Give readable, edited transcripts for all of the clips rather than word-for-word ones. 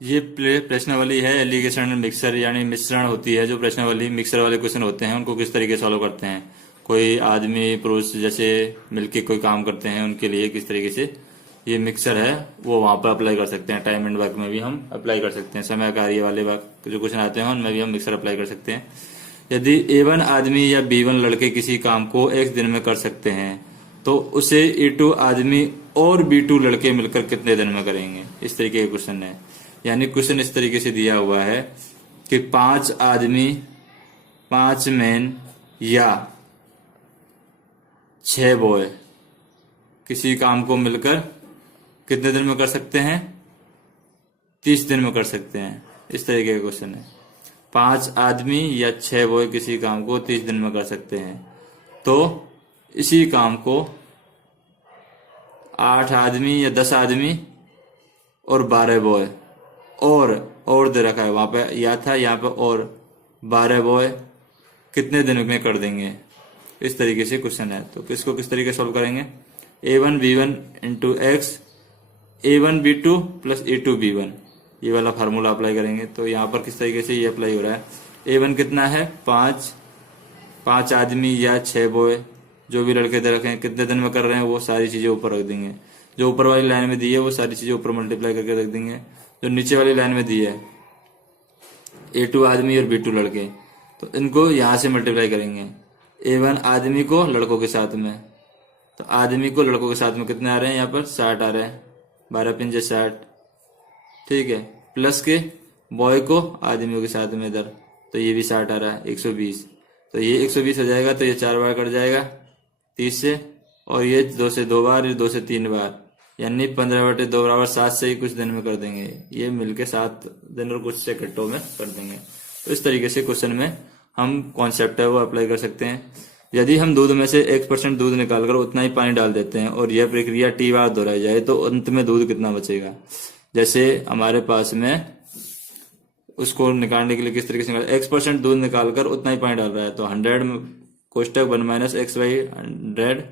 ये प्रश्नावली है एलिगेशन मिक्सर यानी मिश्रण होती है। जो प्रश्नावली मिक्सर वाले क्वेश्चन होते हैं उनको किस तरीके से सॉल्व करते हैं, कोई आदमी पुरुष जैसे मिलके कोई काम करते हैं उनके लिए किस तरीके से ये मिक्सर है वो वहां पर अप्लाई कर सकते हैं। टाइम एंड वर्क में भी हम अप्लाई कर सकते हैं, समय कार्य वाले जो क्वेश्चन आते हैं उनमें भी हम मिक्सर अप्लाई कर सकते हैं। यदि A1 आदमी या B1 लड़के किसी काम को एक दिन में कर सकते हैं तो उसे A2 आदमी और B2 लड़के मिलकर कितने दिन में करेंगे। इस तरीके का क्वेश्चन है। यानी क्वेश्चन इस तरीके से दिया हुआ है कि 5 आदमी, 5 मैन या 6 बॉय किसी काम को मिलकर कितने दिन में कर सकते हैं, 30 दिन में कर सकते हैं। इस तरीके का क्वेश्चन है। 5 आदमी या 6 बॉय किसी काम को 30 दिन में कर सकते हैं तो इसी काम को 8 आदमी या 10 आदमी और 12 बॉय और दे रखा है वहां पे, या था यहाँ पे, और 12 बॉय कितने दिन में कर देंगे। इस तरीके से क्वेश्चन है। तो किसको किस तरीके से सॉल्व करेंगे, A1B1 into x A1B2 plus A2B1 ये वाला फार्मूला अप्लाई करेंगे। तो यहाँ पर किस तरीके से ये अप्लाई हो रहा है, A1 कितना है 5 आदमी या 6 बॉय जो भी लड़के दे रखे हैं कितने दिन में कर रहे हैं वो सारी चीजें ऊपर रख देंगे। जो ऊपर वाली लाइन में दी है वो सारी चीजें ऊपर मल्टीप्लाई करके रख देंगे। जो नीचे वाली लाइन में दी है A2 आदमी और B2 लड़के, तो इनको यहां से मल्टीप्लाई करेंगे। A1 आदमी को लड़कों के साथ में, तो आदमी को लड़कों के साथ में कितने आ रहे हैं, यहाँ पर 60 आ रहे हैं, 12 पंजे 60, ठीक है। प्लस के बॉय को आदमियों के साथ में इधर, तो ये भी 60 आ रहा है, 120। तो ये 120 हो जाएगा, तो ये 4 बार कट जाएगा 30 से, और ये 2 से 2 बार, ये 2 से 3 बार, यानी 15/2 बराबर 7 से ही कुछ दिन में कर देंगे। ये मिलके 7 दिन और कुछ सेकंडों में कर देंगे। तो इस तरीके से क्वेश्चन में हम कॉन्सेप्ट है वो अप्लाई कर सकते हैं। यदि हम दूध में से 1% दूध निकालकर उतना ही पानी डाल देते हैं और यह प्रक्रिया T बार दोहराई जाए तो अंत में दूध कितना बचेगा। जैसे हमारे पास में उसको निकालने के लिए किस तरीके से निकाल, 1% दूध निकालकर उतना ही पानी डाल रहा है, तो 100 कोष्टक 1 - x/100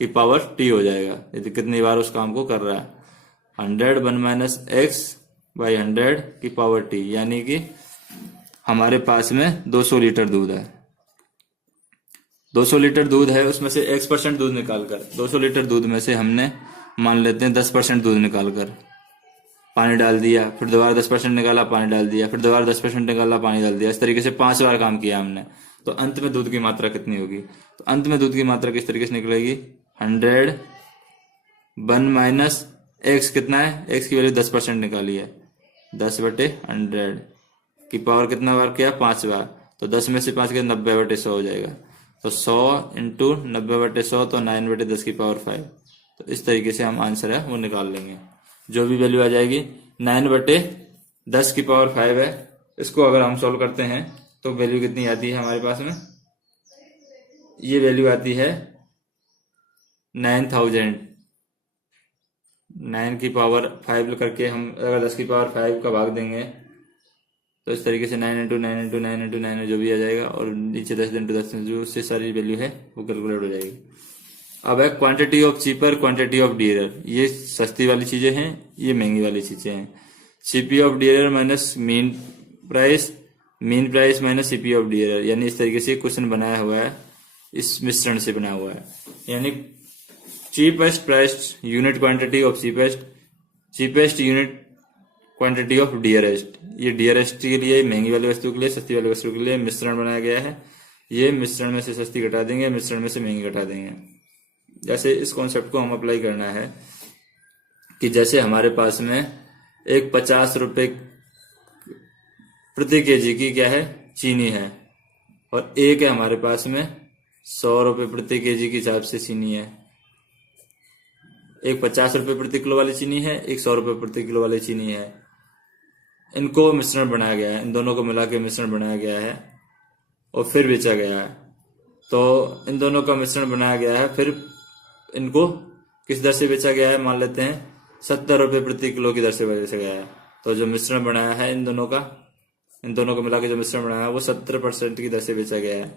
की पावर T हो जाएगा। यदि कितनी बार उस काम को कर रहा है, 100 1 - x/100 की पावर T, यानी कि हमारे पास में 200 लीटर दूध है। 200 लीटर दूध है, उसमें से 1% दूध निकालकर, 200 लीटर दूध में से हमने मान लेते हैं 10% दूध निकालकर पानी डाल दिया, फिर दोबारा 10% निकाला पानी डाल दिया, फिर दोबारा 10% निकाला पानी डाल दिया। इस तरीके से 5 बार काम किया हमने, तो अंत में दूध की मात्रा कितनी होगी। तो अंत में दूध की मात्रा किस तरीके से निकलेगी, 100 1 - x कितना है, x की वैल्यू 10% निकाली है, 10/100 की पावर कितना बार किया, 5 बार, तो 10 में से 5 के 90/100 हो जाएगा। तो 100 इंटू 90/100 तो 9/10 की पावर 5। तो इस तरीके से हम आंसर है वो निकाल लेंगे। जो भी वैल्यू आ जाएगी 9/10 की पावर 5 है। इसको अगर हम सॉल्व करते हैं तो वैल्यू कितनी आती है हमारे पास में, ये वैल्यू आती है 9000। 9 की पावर 5 करके हम अगर 10 की पावर 5 का भाग देंगे तो इस तरीके से 9 इंटू 9 इंटू 9 इंटू 9 जो भी आ जाएगा, और नीचे 10 इंटू 10 जो उससे सारी वैल्यू है वो कैलकुलेट हो जाएगी। अब है quantity of cheaper, quantity of dearer. ये सस्ती वाली चीजें हैं, ये महंगी वाली चीजें हैं। CP of dearer minus mean price minus CP of dearer, यानी इस तरीके से क्वेश्चन बनाया हुआ है, इस मिश्रण से बना हुआ है। यानी cheapest price unit quantity of cheapest unit quantity of dearest. ये डियरेस्ट के लिए, महंगी वाली वस्तु के लिए, सस्ती वाली वस्तु के लिए मिश्रण बनाया गया है। ये मिश्रण में से सस्ती घटा देंगे, मिश्रण में से महंगी घटा देंगे। जैसे इस कॉन्सेप्ट को हम अप्लाई करना है कि जैसे हमारे पास में एक 50 रुपए प्रति केजी की क्या है, चीनी है, और एक है हमारे पास में 100 रुपए प्रति केजी के हिसाब से चीनी है। एक 50 रुपए प्रति किलो वाली चीनी है, एक 100 रुपए प्रति किलो वाली चीनी है। इनको मिश्रण बनाया गया है, इन दोनों को मिला के मिश्रण बनाया गया है और फिर बेचा गया है। तो इन दोनों का मिश्रण बनाया गया है, फिर इनको किस दर से बेचा गया है, मान लेते हैं 70 रुपए प्रति किलो की दर से बेचा गया है। तो जो मिश्रण बनाया है इन दोनों को मिला के जो मिश्रण बनाया है वो 70% की दर से बेचा गया है।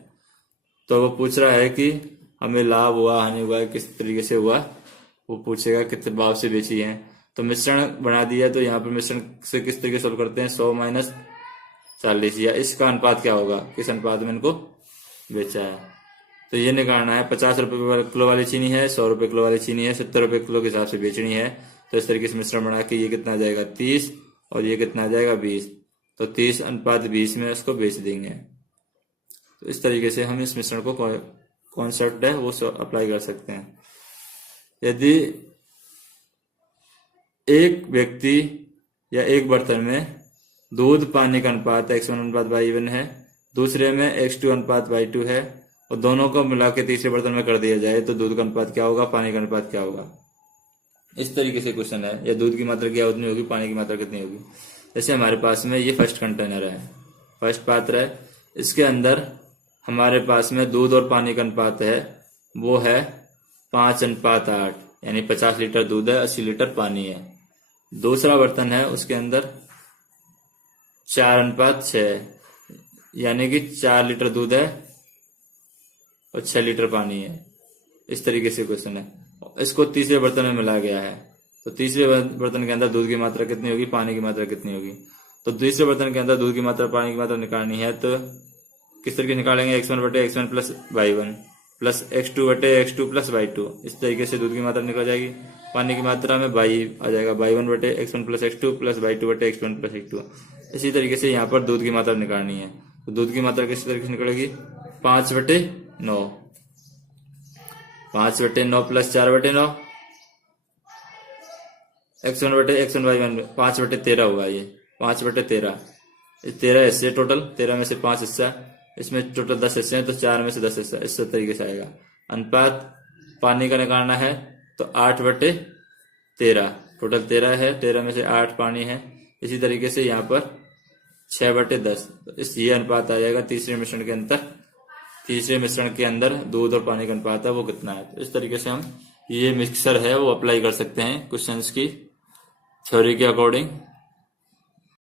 तो वो पूछ रहा है कि हमें लाभ हुआ, हानि हुआ, किस तरीके से हुआ, वो पूछेगा कितने भाव से बेची है। तो मिश्रण बना दिया, तो यहाँ पर मिश्रण से किस तरीके सोल्व करते हैं, 100 माइनस 40, या इसका अनुपात क्या होगा, किस अनुपात में इनको बेचा है। तो ये निकालना है। 50 रुपए किलो वाली चीनी है, 100 रुपए किलो वाली चीनी है, 70 रुपए किलो के हिसाब से बेचनी है। तो इस तरीके से मिश्रण बना के ये कितना आ जाएगा 30 और ये कितना आ जाएगा 20। तो 30:20 में इसको बेच देंगे। तो इस तरीके से हम इस मिश्रण को कॉन्सेप्ट है वो अप्लाई कर सकते हैं। यदि एक व्यक्ति या एक बर्तन में दूध पानी का अनुपात x1:y1 है, दूसरे में x2:y2 है, और दोनों को मिला के तीसरे बर्तन में कर दिया जाए तो दूध का अनुपात क्या होगा, पानी का अनुपात क्या होगा। इस तरीके से क्वेश्चन है, या दूध की मात्रा क्या उतनी होगी, पानी की मात्रा कितनी होगी। जैसे हमारे पास में ये फर्स्ट कंटेनर है, फर्स्ट पात्र है, इसके अंदर हमारे पास में दूध और पानी का अनुपात है वो है 5:8, यानी 50 लीटर दूध है, 80 लीटर पानी है। दूसरा बर्तन है, उसके अंदर 4:6, यानी कि 4 लीटर दूध है और 6 लीटर पानी है। इस तरीके से क्वेश्चन है। इसको तीसरे बर्तन में मिलाया गया है, तो तीसरे बर्तन के अंदर दूध की मात्रा कितनी होगी, पानी की मात्रा कितनी होगी। तो तीसरे बर्तन के अंदर दूध की मात्रा पानी की मात्रा निकालनी है, तो किस तरीके निकालेंगे, x1/x1 plus y1 plus x2/x2 plus y2। इस तरीके से दूध की मात्रा निकल जाएगी। पानी की मात्रा में y आ जाएगा, y1/x1 plus x2 plus y2/x1 plus x2। इसी तरीके से यहाँ पर दूध की मात्रा निकालनी है, तो दूध की मात्रा किस तरीके से निकलेगी, 5/9, 5/9 प्लस 4/9, x1/x1 y1 5/13 हुआ। ये 5/13, 13 हिस्से टोटल, 13 में से 5 हिस्सा, इसमें टोटल 10 हिस्से हैं, तो 4 में से 10 हिस्सा, इस तरीके से आएगा। अनुपात पानी का निकालना है, तो 8/13, टोटल 13 है, 13 में से 8 पानी है। इसी तरीके से यहाँ पर 6/10, इस ये अनुपात आ जाएगा। तीसरे मिश्रण के अंदर दूध और पानी का अनुपात है वो कितना है। तो इस तरीके से हम ये मिक्सर है वो अप्लाई कर सकते हैं क्वेश्चंस की थ्योरी के अकॉर्डिंग।